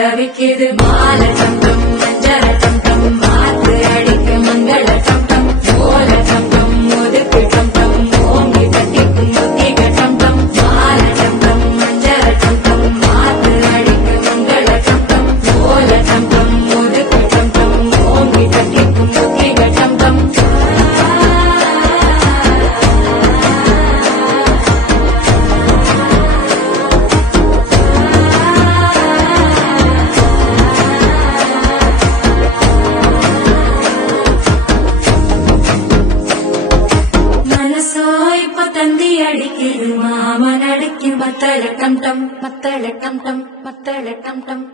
தவிக்குது மால சம்பம் மஞ்சள சம்பம் மாத்து அடிக்க மங்கள சம்பம் ஓல சம்பம் ஒதுக்கு சம்பம் ஓங்கி தட்டிக்கும் ஒத்திக சம்பம் மால சம்பம் மஞ்சள சம்பம் மாத்து அடிக்க மங்கள சம்பம் ஓல சம்பம் ஒதுக்கு சம்பம் ஓங்கி தட்டிக்கும் ஒத்திக சம்பம் தந்தி அடிக்குது மாமன் அடிக்கும் மத்தள டம் டம் மத்தள டம் டம் மத்தள டம் டம்